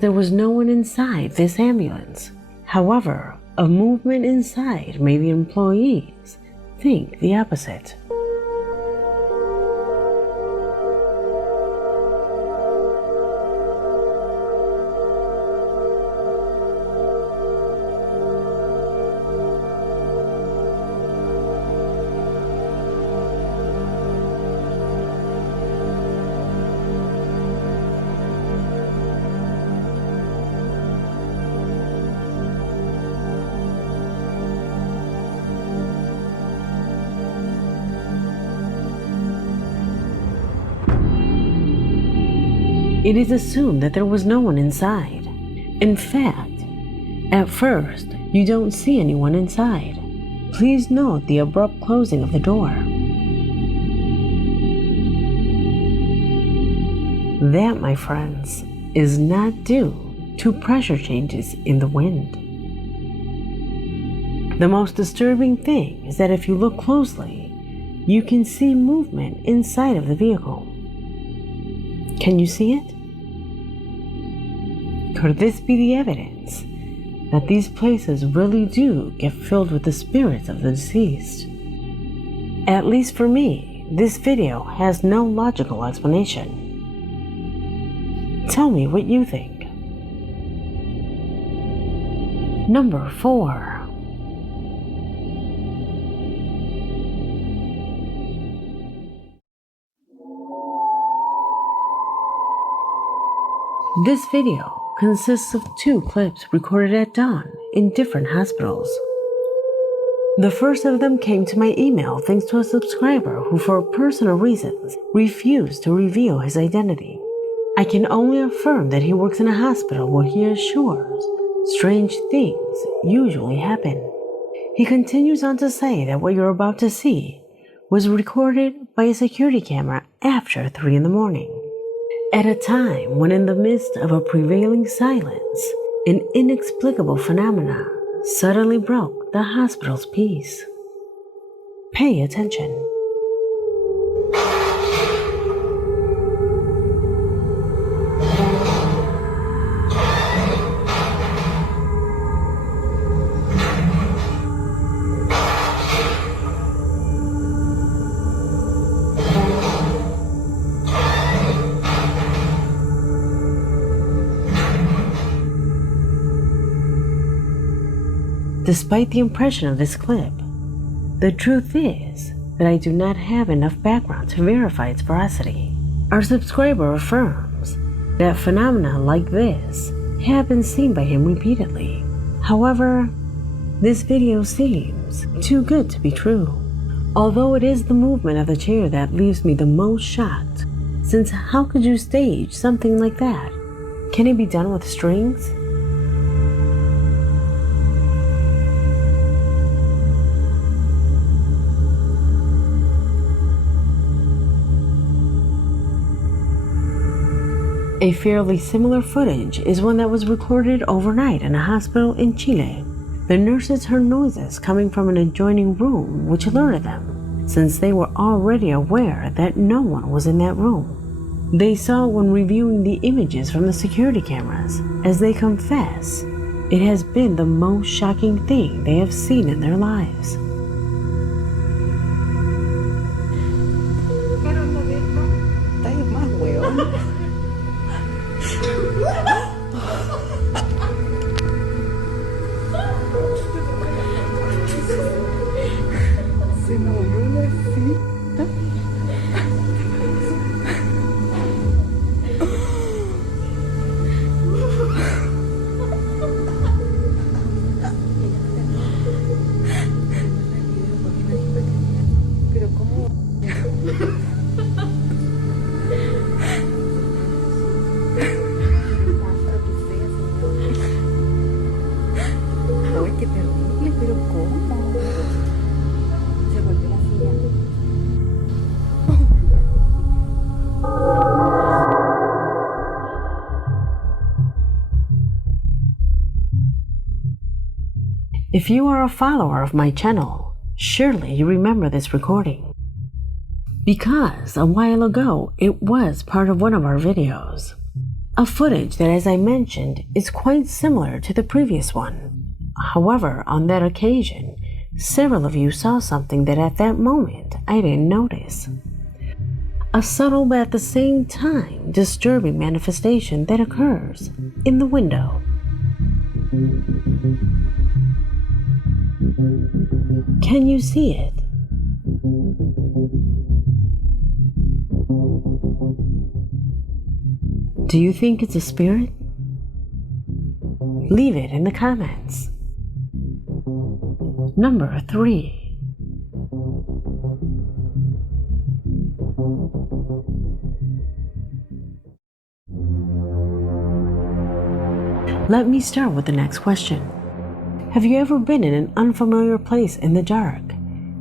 There was no one inside this ambulance. However, a movement inside made the employees think the opposite. It is assumed that there was no one inside. In fact, at first, you don't see anyone inside. Please note the abrupt closing of the door. That, my friends, is not due to pressure changes in the wind. The most disturbing thing is that if you look closely, you can see movement inside of the vehicle. Can you see it? Could this be the evidence that these places really do get filled with the spirits of the deceased? At least for me, this video has no logical explanation. Tell me what you think. Number 4. This video consists of 2 clips recorded at dawn in different hospitals. The first of them came to my email thanks to a subscriber who, for personal reasons, refused to reveal his identity. I can only affirm that he works in a hospital where he assures strange things usually happen. He continues on to say that what you're about to see was recorded by a security camera after 3 in the morning. At a time when, in the midst of a prevailing silence, an inexplicable phenomena suddenly broke the hospital's peace. Pay attention. Despite the impression of this clip, the truth is that I do not have enough background to verify its veracity. Our subscriber affirms that phenomena like this have been seen by him repeatedly. However, this video seems too good to be true. Although it is the movement of the chair that leaves me the most shocked, since how could you stage something like that? Can it be done with strings? A fairly similar footage is one that was recorded overnight in a hospital in Chile. The nurses heard noises coming from an adjoining room which alerted them, since they were already aware that no one was in that room. They saw when reviewing the images from the security cameras, as they confess, it has been the most shocking thing they have seen in their lives. If you are a follower of my channel, surely you remember this recording, because a while ago it was part of one of our videos. A footage that, as I mentioned, is quite similar to the previous one. However, on that occasion, several of you saw something that at that moment I didn't notice. A subtle but at the same time disturbing manifestation that occurs in the window. Can you see it? Do you think it's a spirit? Leave it in the comments. Number 3. Let me start with the next question. Have you ever been in an unfamiliar place in the dark,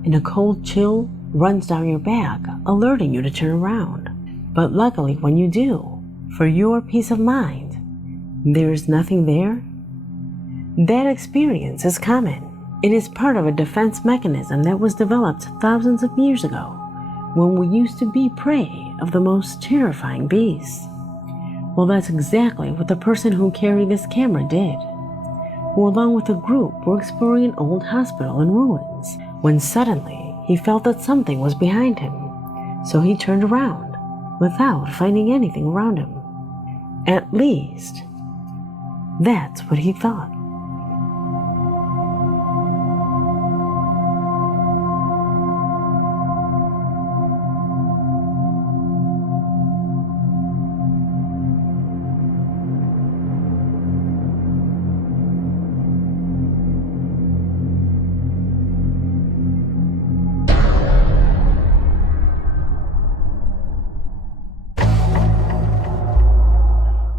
and a cold chill runs down your back, alerting you to turn around? But luckily, when you do, for your peace of mind, there is nothing there? That experience is common. It is part of a defense mechanism that was developed thousands of years ago, when we used to be prey of the most terrifying beasts. Well, that's exactly what the person who carried this camera did, who along with a group were exploring an old hospital in ruins, when suddenly he felt that something was behind him, so he turned around without finding anything around him. At least, that's what he thought.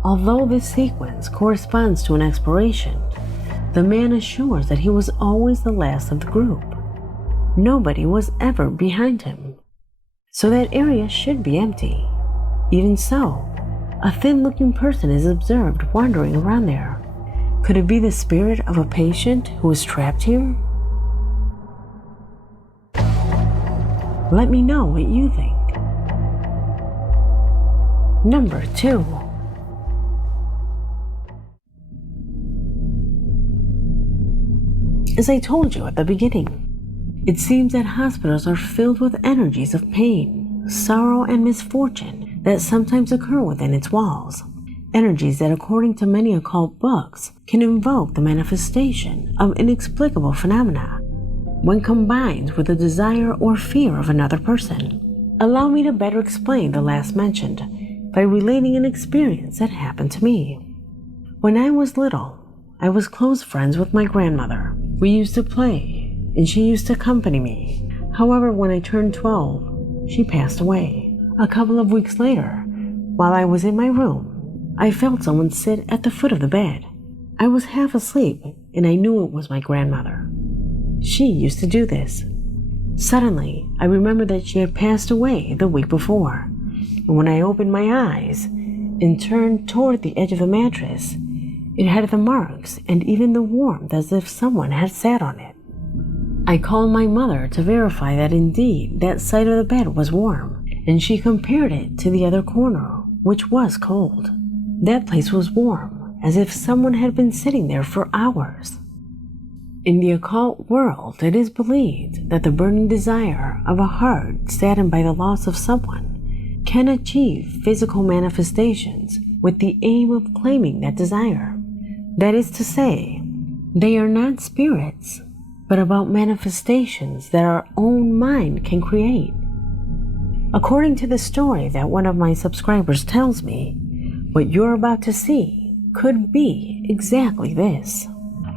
Although this sequence corresponds to an exploration, the man assures that he was always the last of the group. Nobody was ever behind him, so that area should be empty. Even so, a thin-looking person is observed wandering around there. Could it be the spirit of a patient who is trapped here? Let me know what you think. Number 2. As I told you at the beginning, it seems that hospitals are filled with energies of pain, sorrow, and misfortune that sometimes occur within its walls. Energies that, according to many occult books, can invoke the manifestation of inexplicable phenomena when combined with the desire or fear of another person. Allow me to better explain the last mentioned by relating an experience that happened to me. When I was little, I was close friends with my grandmother. We used to play, and she used to accompany me. However, when I turned 12, she passed away. A couple of weeks later, while I was in my room, I felt someone sit at the foot of the bed. I was half asleep, and I knew it was my grandmother. She used to do this. Suddenly, I remembered that she had passed away the week before, and when I opened my eyes and turned toward the edge of the mattress, it had the marks and even the warmth as if someone had sat on it. I called my mother to verify that indeed that side of the bed was warm, and she compared it to the other corner, which was cold. That place was warm, as if someone had been sitting there for hours. In the occult world, it is believed that the burning desire of a heart saddened by the loss of someone can achieve physical manifestations with the aim of claiming that desire. That is to say, they are not spirits, but about manifestations that our own mind can create. According to the story that one of my subscribers tells me, what you're about to see could be exactly this.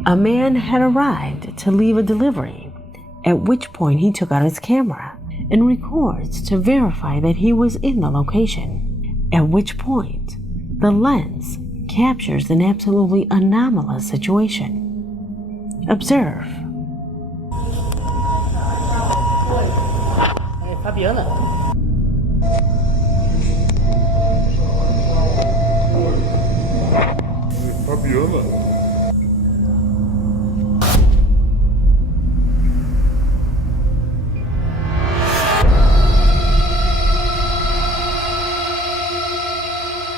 A man had arrived to leave a delivery, at which point he took out his camera and records to verify that he was in the location, at which point the lens captures an absolutely anomalous situation. Observe.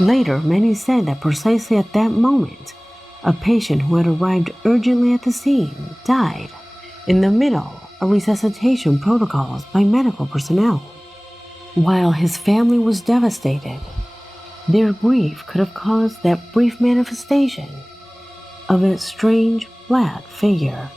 Later, many said that precisely at that moment, a patient who had arrived urgently at the scene died in the middle of resuscitation protocols by medical personnel. While his family was devastated, their grief could have caused that brief manifestation of a strange black figure.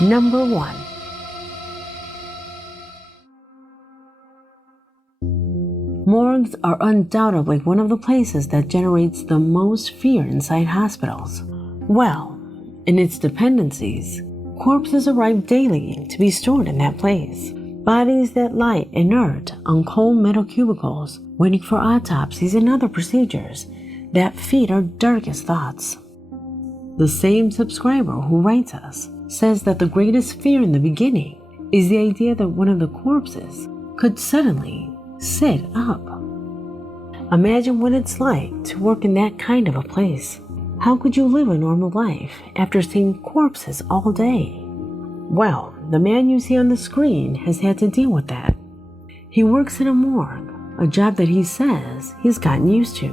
Number 1. Morgues are undoubtedly one of the places that generates the most fear inside hospitals. Well, in its dependencies, corpses arrive daily to be stored in that place. Bodies that lie inert on cold metal cubicles, waiting for autopsies and other procedures that feed our darkest thoughts. The same subscriber who writes us says that the greatest fear in the beginning is the idea that one of the corpses could suddenly sit up. Imagine what it's like to work in that kind of a place. How could you live a normal life after seeing corpses all day? Well, the man you see on the screen has had to deal with that. He works in a morgue, a job that he says he's gotten used to.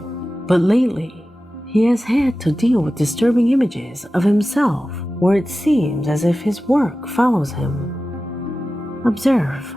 But lately, he has had to deal with disturbing images of himself where it seems as if his work follows him. Observe.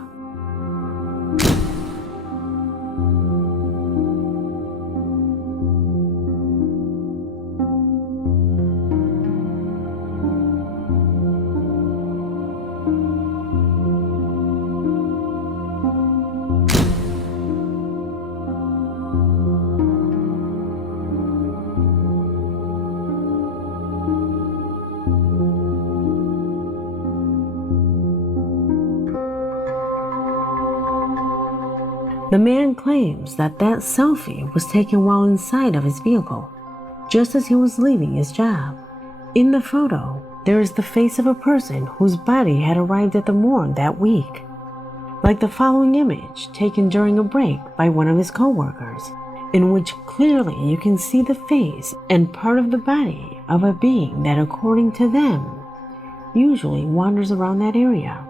The man claims that selfie was taken while inside of his vehicle, just as he was leaving his job. In the photo, there is the face of a person whose body had arrived at the morgue that week, like the following image taken during a break by one of his co-workers, in which clearly you can see the face and part of the body of a being that, according to them, usually wanders around that area.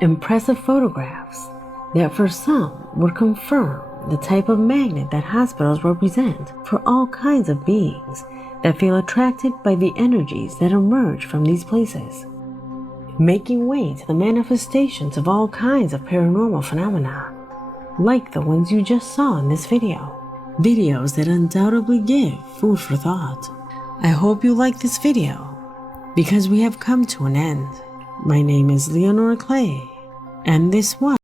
Impressive photographs that for some would confirm the type of magnet that hospitals represent for all kinds of beings that feel attracted by the energies that emerge from these places, making way to the manifestations of all kinds of paranormal phenomena, like the ones you just saw in this video. Videos that undoubtedly give food for thought. I hope you like this video, because we have come to an end. My name is Leonora Clay, and this was